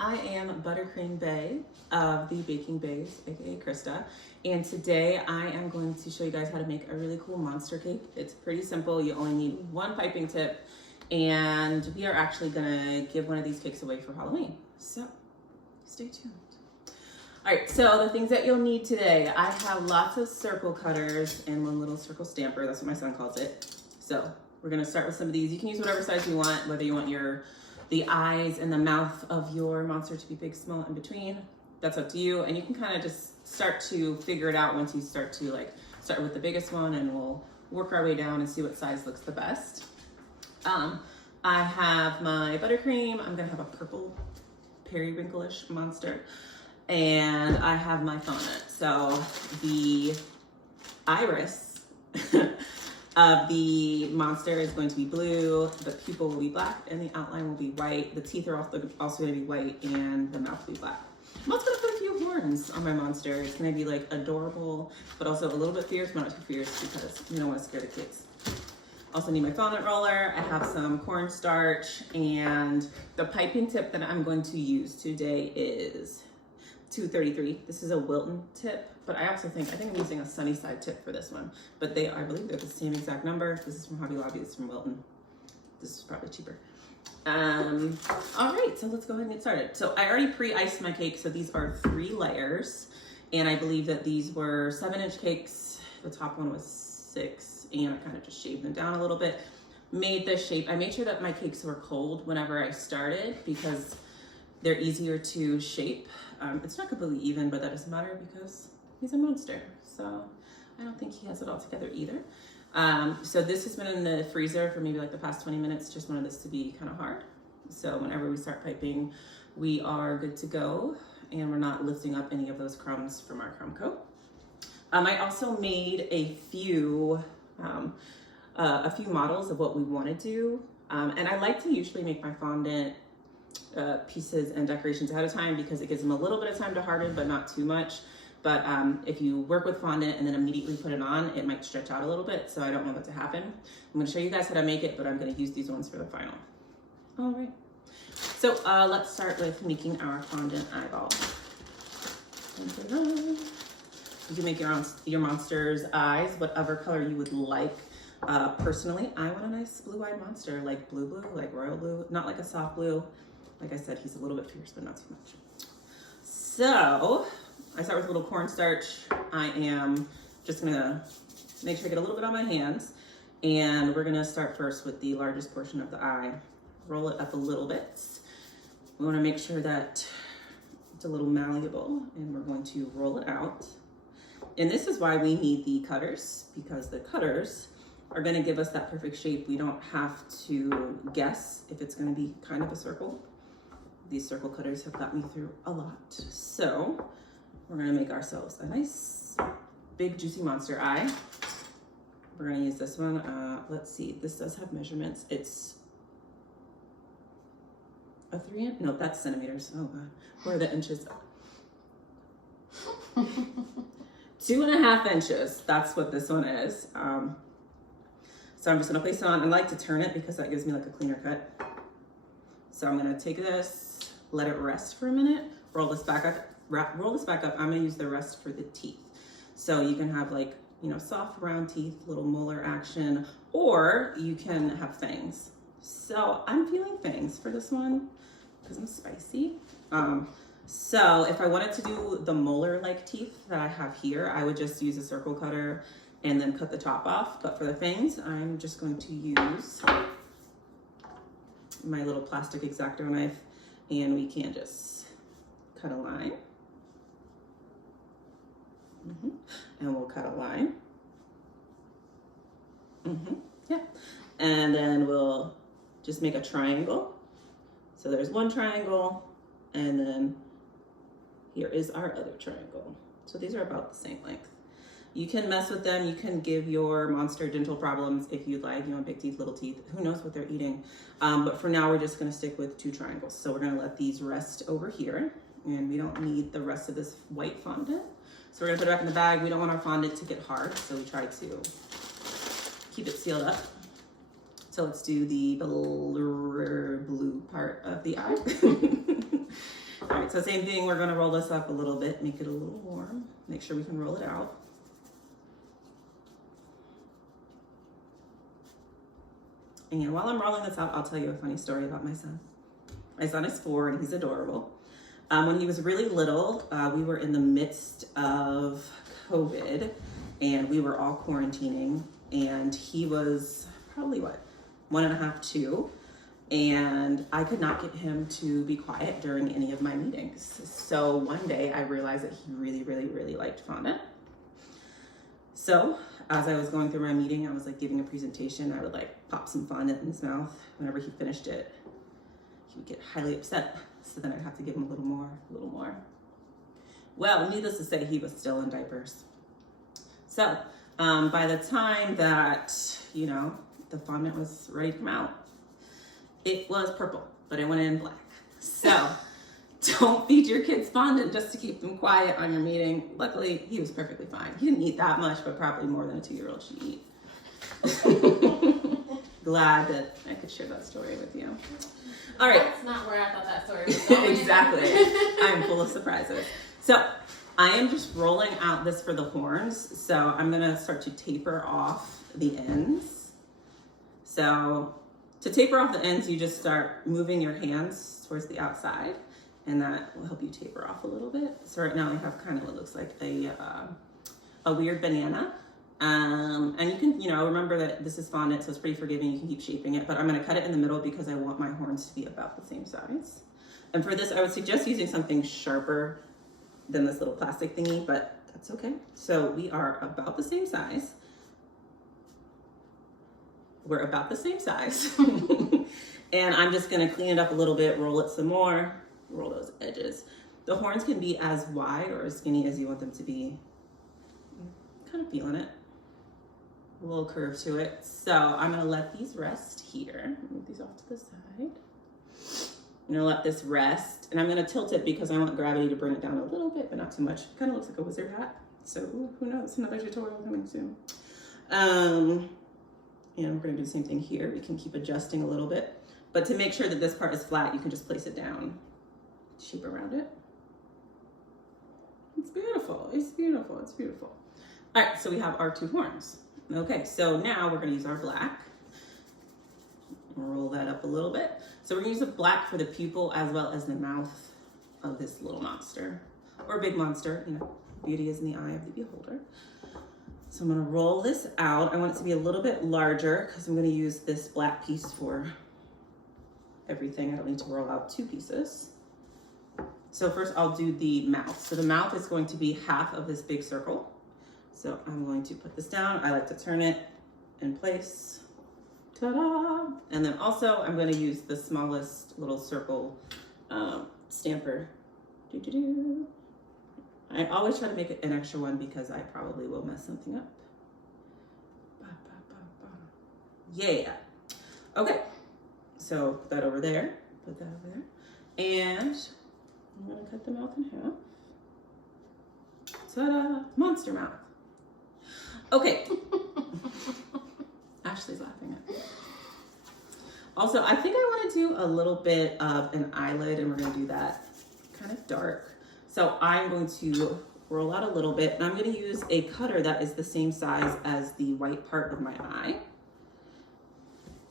I am Buttercream Bae of The Baking Baes, aka Krista, and today I am going to show you guys how to make a really cool monster cake. It's pretty simple. You only need one piping tip, and we are actually gonna give one of these cakes away for Halloween. So stay tuned. All right, so the things that you'll need today, I have lots of circle cutters and one little circle stamper. That's what my son calls it. So we're gonna start with some of these. You can use whatever size you want, whether you want the eyes and the mouth of your monster to be big, small, in between. That's up to you. And you can kind of just start to figure it out once you start to start with the biggest one, and we'll work our way down and see what size looks the best. I have my buttercream. I'm gonna have a purple periwinkle-ish monster. And I have my fondant. So the iris of the monster is going to be blue, the pupil will be black, and the outline will be white. The teeth are also going to be white, and the mouth will be black. I'm also going to put a few horns on my monster. It's going to be like adorable, but also a little bit fierce, but not too fierce because you don't want to scare the kids. Also need my fondant roller. I have some cornstarch, and the piping tip that I'm going to use today is 233. This is a Wilton tip, but I think I'm using a Sunnyside tip for this one. But I believe they're the same exact number. This is from Hobby Lobby. This is from Wilton. This is probably cheaper. All right, so let's go ahead and get started. So I already pre-iced my cake. So these are 3 layers, and I believe that these were 7-inch cakes. The top one was 6, and I kind of just shaved them down a little bit. Made this shape. I made sure that my cakes were cold whenever I started because they're easier to shape. It's not completely even, but that doesn't matter because he's a monster. So I don't think he has it all together either. So this has been in the freezer for maybe like the past 20 minutes. Just wanted this to be kind of hard. So whenever we start piping, we are good to go, and we're not lifting up any of those crumbs from our crumb coat. I also made a few models of what we want to do. And I like to usually make my fondant pieces and decorations ahead of time because it gives them a little bit of time to harden, but not too much. But if you work with fondant and then immediately put it on, it might stretch out a little bit, so I don't want that to happen. I'm going to show you guys how to make it, but I'm going to use these ones for the final. All right. So let's start with making our fondant eyeball. You can make your monster's eyes whatever color you would like. Personally, I want a nice blue-eyed monster, like blue, like royal blue, not like a soft blue. Like I said, he's a little bit fierce, but not too much. So I start with a little cornstarch. I am just gonna make sure I get a little bit on my hands. And we're gonna start first with the largest portion of the eye. Roll it up a little bit. We wanna make sure that it's a little malleable, and we're going to roll it out. And this is why we need the cutters, because the cutters are gonna give us that perfect shape. We don't have to guess if it's gonna be kind of a circle. These circle cutters have got me through a lot. So we're gonna make ourselves a nice, big, juicy monster eye. We're gonna use this one. Let's see, this does have measurements. It's a 3 inch, no, that's centimeters. Oh God, where are the inches? 2.5 inches, that's what this one is. So I'm just gonna place it on. I like to turn it because that gives me like a cleaner cut. So I'm gonna take this, let it rest for a minute, roll this back up. I'm gonna use the rest for the teeth. So you can have soft round teeth, little molar action, or you can have fangs. So I'm feeling fangs for this one because I'm spicy. So if I wanted to do the molar-like teeth that I have here, I would just use a circle cutter and then cut the top off. But for the fangs, I'm just going to use my little plastic X-Acto knife, and we can just cut a line. And we'll cut a line. Yeah. And then we'll just make a triangle. So there's one triangle, and then here is our other triangle. So these are about the same length. You can mess with them. You can give your monster dental problems if you'd like. You know, big teeth, little teeth. Who knows what they're eating? But for now, we're just going to stick with 2 triangles. So we're going to let these rest over here, and we don't need the rest of this white fondant. So we're going to put it back in the bag. We don't want our fondant to get hard, so we try to keep it sealed up. So let's do the blue part of the eye. All right, so same thing, we're gonna roll this up a little bit, make it a little warm. Make sure we can roll it out. And while I'm rolling this out, I'll tell you a funny story about my son. My son is 4 and he's adorable. When he was really little, we were in the midst of COVID and we were all quarantining, and he was probably what, 1.5, 2. And I could not get him to be quiet during any of my meetings. So one day I realized that he really, really, really liked fondant. So as I was going through my meeting, I was like giving a presentation. I would like pop some fondant in his mouth. Whenever he finished it, he would get highly upset. So then I'd have to give him a little more, a little more. Well, needless to say, he was still in diapers. So by the time that, you know, the fondant was ready to come out, it was purple, but it went in black. So don't feed your kids fondant just to keep them quiet on your meeting. Luckily, he was perfectly fine. He didn't eat that much, but probably more than a 2-year-old should eat. Glad that I could share that story with you. All right. That's not where I thought that story was going. Exactly. I'm full of surprises. So I am just rolling out this for the horns. So I'm gonna start to taper off the ends. So to taper off the ends, you just start moving your hands towards the outside, and that will help you taper off a little bit. So right now I have kind of what looks like a weird banana. And you can, you know, remember that this is fondant, so it's pretty forgiving. You can keep shaping it, but I'm gonna cut it in the middle because I want my horns to be about the same size. And for this, I would suggest using something sharper than this little plastic thingy, but that's okay. So we are about the same size. We're about the same size. And I'm just gonna clean it up a little bit, roll it some more, roll those edges. The horns can be as wide or as skinny as you want them to be. Kind of feeling it. A little curve to it. So I'm gonna let these rest here. Move these off to the side. I'm gonna let this rest, and I'm gonna tilt it because I want gravity to bring it down a little bit, but not too much. Kind of looks like a wizard hat. So who knows, another tutorial coming soon. And we're gonna do the same thing here. We can keep adjusting a little bit, but to make sure that this part is flat, you can just place it down, shape around it. It's beautiful, it's beautiful, it's beautiful. All right, so we have our 2 horns. Okay, so now we're gonna use our black. Roll that up a little bit. So we're gonna use the black for the pupil as well as the mouth of this little monster, or big monster, you know, beauty is in the eye of the beholder. So I'm gonna roll this out. I want it to be a little bit larger because I'm gonna use this black piece for everything. I don't need to roll out 2 pieces. So first I'll do the mouth. So the mouth is going to be half of this big circle. So I'm going to put this down. I like to turn it in place. Ta-da! And then also I'm gonna use the smallest little circle stamper. Doo-doo-doo. I always try to make it an extra one because I probably will mess something up. Yeah. Okay. So put that over there. Put that over there. And I'm gonna cut the mouth in half. Ta-da! Monster mouth. Okay. Ashley's laughing at me. Also, I think I want to do a little bit of an eyelid, and we're going to do that kind of dark. So I'm going to roll out a little bit, and I'm going to use a cutter that is the same size as the white part of my eye.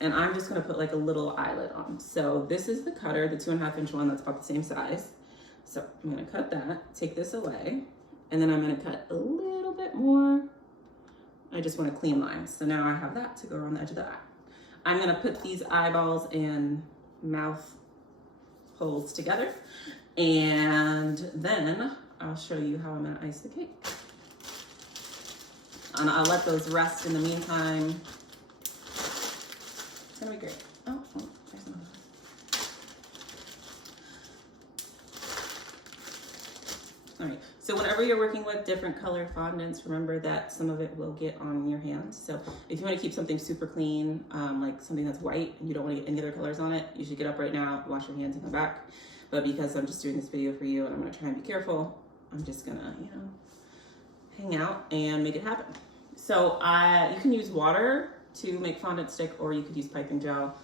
And I'm just going to put like a little eyelid on. So this is the cutter, the 2.5 inch one that's about the same size. So I'm going to cut that, take this away, and then I'm going to cut a little bit more. I just want a clean line. So now I have that to go around the edge of the eye. I'm gonna put these eyeballs and mouth holes together, and then I'll show you how I'm gonna ice the cake. And I'll let those rest in the meantime. It's gonna be great. Oh, there's another one. All right, so whenever you're working with different color fondants, remember that some of it will get on your hands. So if you want to keep something super clean, like something that's white, and you don't want to get any other colors on it, you should get up right now, wash your hands and come back. But because I'm just doing this video for you and I'm going to try and be careful, I'm just gonna, you know, hang out and make it happen. So you can use water to make fondant stick, or you could use piping gel,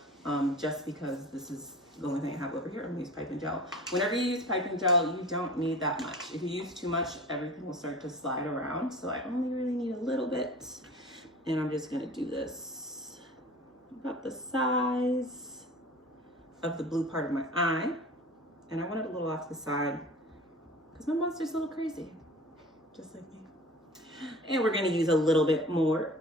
just because this is the only thing I have over here. I'm gonna use piping gel. Whenever you use piping gel, you don't need that much. If you use too much, everything will start to slide around. So I only really need a little bit. And I'm just gonna do this about the size of the blue part of my eye. And I want it a little off to the side because my monster's a little crazy, just like me. And we're gonna use a little bit more,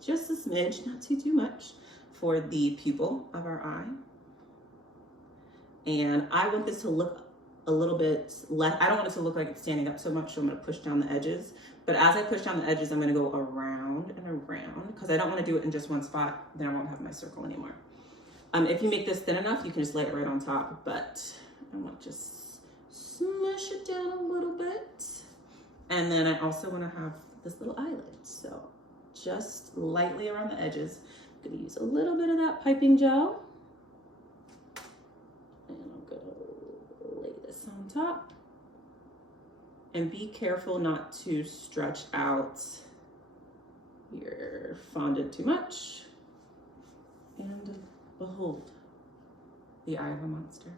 just a smidge, not too much, for the pupil of our eye. And I want this to look a little bit less, I don't want it to look like it's standing up so much, so I'm gonna push down the edges. But as I push down the edges, I'm gonna go around and around because I don't wanna do it in just one spot, then I won't have my circle anymore. If you make this thin enough, you can just lay it right on top, but I want to just smush it down a little bit. And then I also wanna have this little eyelid. So just lightly around the edges. I'm gonna use a little bit of that piping gel. And I'm gonna lay this on top. And be careful not to stretch out your fondant too much. And behold, the eye of a monster.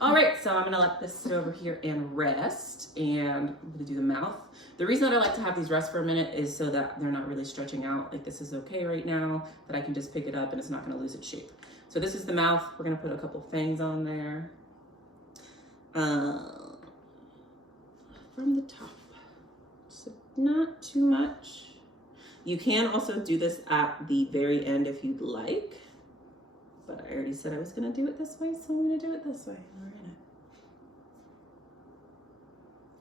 All right, so I'm gonna let this sit over here and rest, and I'm gonna do the mouth. The reason that I like to have these rest for a minute is so that they're not really stretching out. Like this is okay right now, that I can just pick it up and it's not gonna lose its shape. So this is the mouth. We're gonna put a couple fangs on there. From the top, so not too much. You can also do this at the very end if you'd like, but I already said I was gonna do it this way, so I'm gonna do it this way. All right.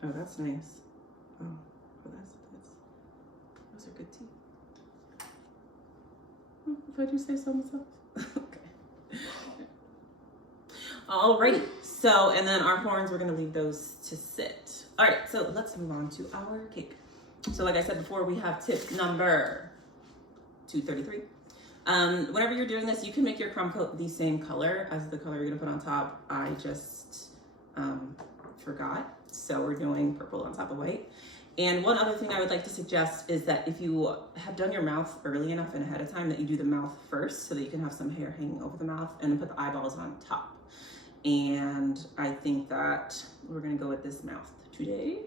Oh, that's nice. Oh, those are good teeth. Oh, if I do say so myself. Okay. Alrighty, so, and then our horns, we're gonna leave those to sit. All right, so let's move on to our cake. So like I said before, we have tip number 233. Whenever you're doing this, you can make your crumb coat the same color as the color you're gonna put on top. I just forgot, so we're doing purple on top of white. And one other thing I would like to suggest is that if you have done your mouth early enough and ahead of time, that you do the mouth first so that you can have some hair hanging over the mouth and then put the eyeballs on top. And I think that we're gonna go with this mouth today.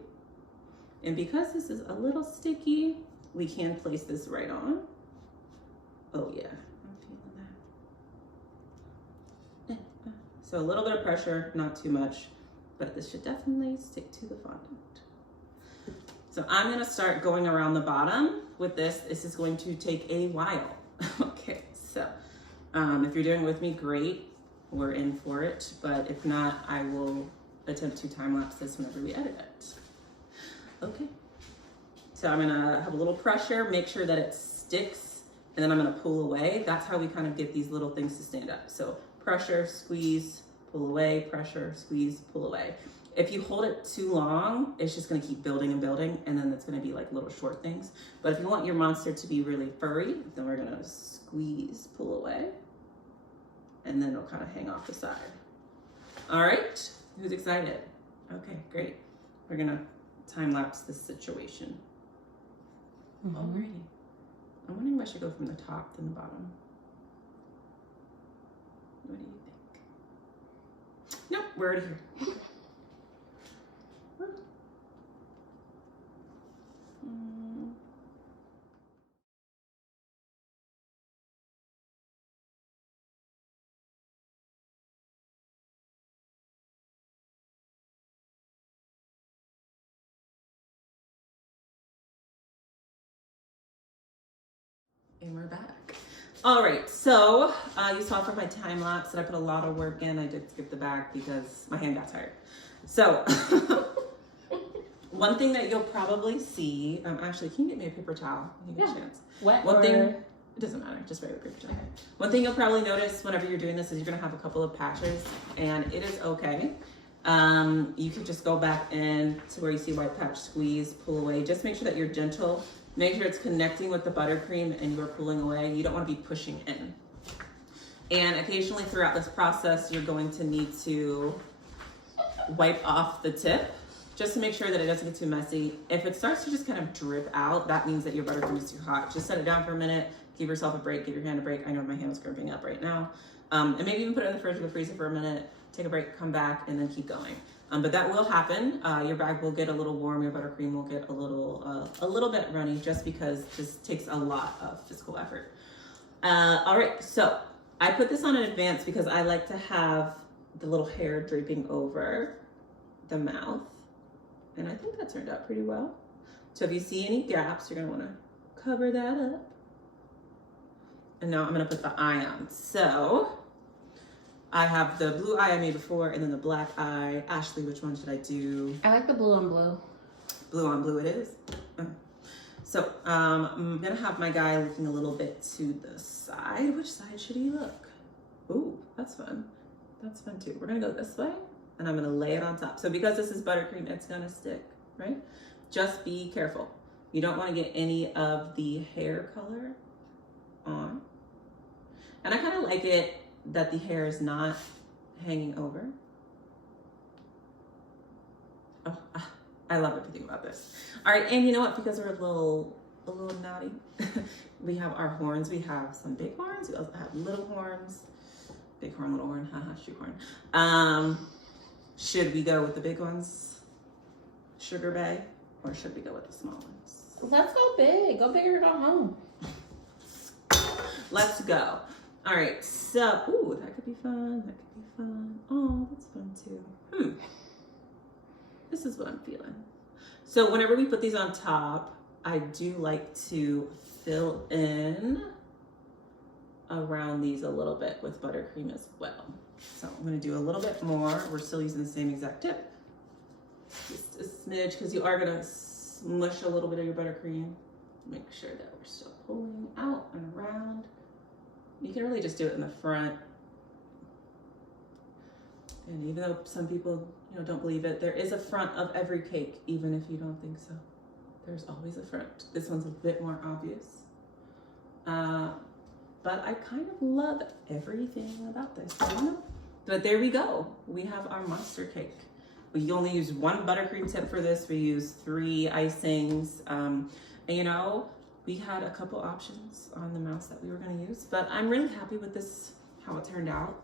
And because this is a little sticky, we can place this right on. Oh yeah, I'm feeling that. So a little bit of pressure, not too much, but this should definitely stick to the fondant. So I'm gonna start going around the bottom with this. This is going to take a while. Okay, so if you're doing it with me, great, we're in for it. But if not, I will attempt to time lapse this whenever we edit it. Okay, so I'm gonna have a little pressure, make sure that it sticks, and then I'm gonna pull away. That's how we kind of get these little things to stand up. So pressure, squeeze, pull away, pressure, squeeze, pull away. If you hold it too long, it's just gonna keep building and building, and then it's gonna be like little short things. But if you want your monster to be really furry, then we're gonna squeeze, pull away, and then it'll kind of hang off the side. All right, who's excited? Okay, great. We're gonna time lapse this situation. Alrighty. I'm wondering if I should go from the top than the bottom. What do you think? Nope, we're already here. And we're back. All right, so you saw from my time lapse that I put a lot of work in. I did skip the back because my hand got tired. So one thing that you'll probably see, actually, can you get me a paper towel when you get a chance? Wet One or... thing, it doesn't matter, just regular paper towel. Okay. One thing you'll probably notice whenever you're doing this is you're gonna have a couple of patches, and it is okay. You can just go back in to where you see white patch, squeeze, pull away. Just make sure that you're gentle. Make sure it's connecting with the buttercream and you're pulling away. You don't want to be pushing in. And occasionally throughout this process, you're going to need to wipe off the tip just to make sure that it doesn't get too messy. If it starts to just kind of drip out, that means that your buttercream is too hot. Just set it down for a minute, Give yourself a break, give your hand a break. I know my hand is cramping up right now. And maybe even put it in the fridge or the freezer for a minute, take a break, come back, and then keep going. But that will happen. Your bag will get a little warm, your buttercream will get a little bit runny, just because this takes a lot of physical effort. All right, so I put this on in advance because I like to have the little hair draping over the mouth. And I think that turned out pretty well. So if you see any gaps, you're gonna wanna cover that up. And now I'm gonna put the eye on. So I have the blue eye I made before and then the black eye. Ashley, which one should I do? I like the blue on blue. Blue on blue it is. So I'm gonna have my guy looking a little bit to the side. Which side should he look? Ooh, that's fun. That's fun too. We're gonna go this way and I'm gonna lay it on top. So because this is buttercream, it's gonna stick, right? Just be careful. You don't wanna get any of the hair color on. And I kinda like it that the hair is not hanging over. Oh, I love everything about this. All right, and you know what? Because we're a little naughty, we have our horns. We have some big horns. We also have little horns. Big horn, little horn, haha, shoe horn. Should we go with the big ones, Sugar Bae, or should we go with the small ones? Let's go big. Go big or go home. Let's go. All right, so, ooh, that could be fun. That could be fun. Oh, that's fun too. This is what I'm feeling. So whenever we put these on top, I do like to fill in around these a little bit with buttercream as well. So I'm gonna do a little bit more. We're still using the same exact tip. Just a smidge, because you are gonna smush a little bit of your buttercream. Make sure that we're still pulling out and around. You can really just do it in the front. And even though some people, don't believe it, there is a front of every cake, even if you don't think so. There's always a front. This one's a bit more obvious. But I kind of love everything about this. But there we go. We have our monster cake. We only use one buttercream tip for this. We use 3 icings. And we had a couple options on the mouse that we were gonna use, but I'm really happy with this, how it turned out.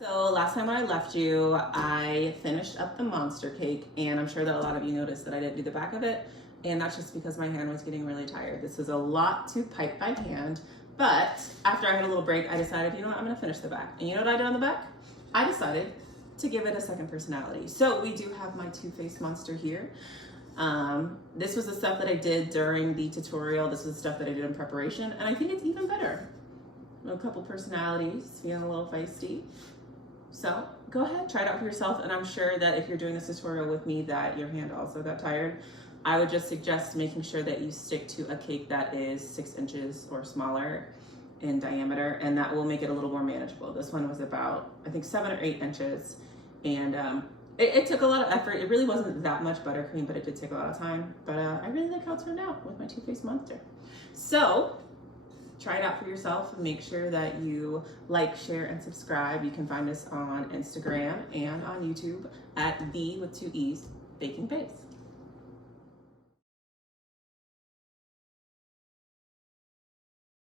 So last time when I left you, I finished up the monster cake, and I'm sure that a lot of you noticed that I didn't do the back of it, and that's just because my hand was getting really tired. This was a lot to pipe by hand, but after I had a little break, I decided, I'm gonna finish the back. And you know what I did on the back? I decided to give it a second personality. So we do have my two-faced monster here. This was the stuff that I did during the tutorial. This was the stuff that I did in preparation, and I think it's even better. A couple personalities, feeling a little feisty. So go ahead, try it out for yourself, and I'm sure that if you're doing this tutorial with me that your hand also got tired. I would just suggest making sure that you stick to a cake that is 6 inches or smaller in diameter, and that will make it a little more manageable. This one was about, I think, 7 or 8 inches, and it took a lot of effort. It really wasn't that much buttercream, but it did take a lot of time. But I really like how it turned out with my two-faced monster. So try it out for yourself and make sure that you like, share, and subscribe. You can find us on Instagram and on YouTube at the with 2 E's Baking Baes.